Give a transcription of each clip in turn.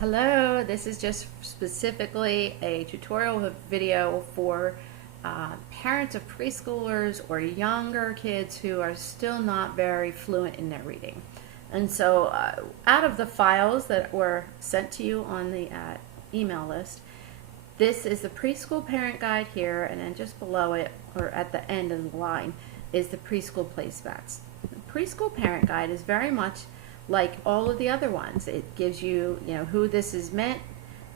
Hello, this is just specifically a tutorial video for parents of preschoolers or younger kids who are still not very fluent in their reading. And so out of the files that were sent to you on the email list, this is the preschool parent guide here, and then just below it, or at the end of the line, is the preschool placemats. The preschool parent guide is very much like all of the other ones. It gives you, who this is meant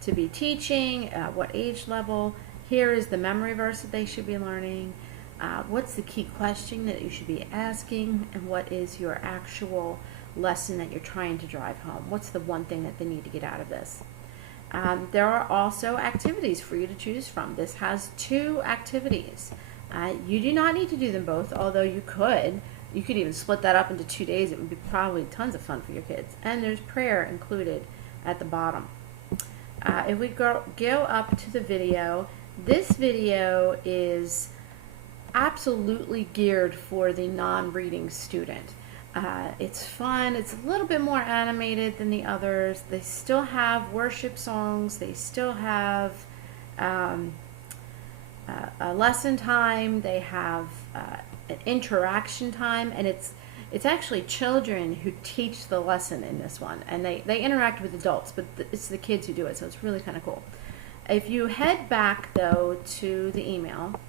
to be teaching, what age level. Here is the memory verse that they should be learning. What's the key question that you should be asking, and what is your actual lesson that you're trying to drive home? What's the one thing that they need to get out of this? There are also activities for you to choose from. This has 2 activities. You do not need to do them both, although you could. You could even split that up into 2 days. It would be probably tons of fun for your kids. And there's prayer included at the bottom. If we go up to the video, this video is absolutely geared for the non-reading student. It's fun. It's a little bit more animated than the others. They still have worship songs. They still have a lesson time. They have an interaction time, and it's actually children who teach the lesson in this one, and they interact with adults, but it's the kids who do it, so it's really kind of cool. If you head back though to the email,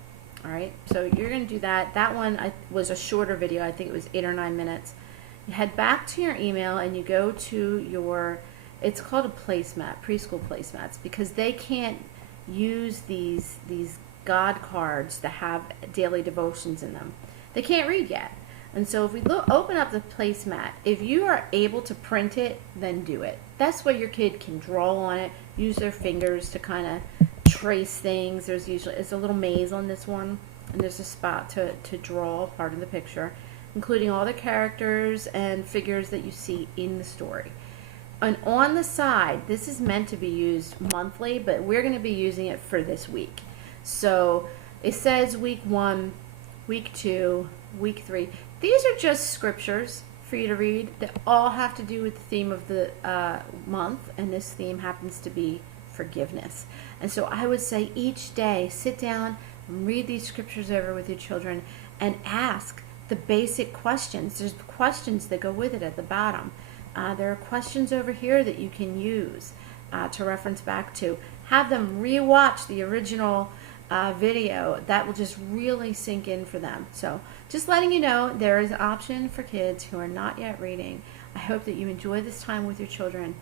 all right, so you're going to do that. That one was a shorter video. I think it was 8 or 9 minutes. You head back to your email and you go to your, it's called a placemat, preschool placemats, because they can't use these God cards that have daily devotions in them. They can't read yet. And so if we open up the placemat, if you are able to print it, then do it. That's where your kid can draw on it, use their fingers to kind of trace things. It's a little maze on this one, and there's a spot to draw part of the picture, including all the characters and figures that you see in the story. And on the side, this is meant to be used monthly, but we're going to be using it for this week. So it says week 1, week 2, week 3. These are just scriptures for you to read that all have to do with the theme of the month, and this theme happens to be forgiveness. And so I would say each day, sit down and read these scriptures over with your children and ask the basic questions. There's questions that go with it at the bottom. There are questions over here that you can use to reference back to. Have them re-watch the original video. That will just really sink in for them. So just letting you know, there is an option for kids who are not yet reading. I hope that you enjoy this time with your children.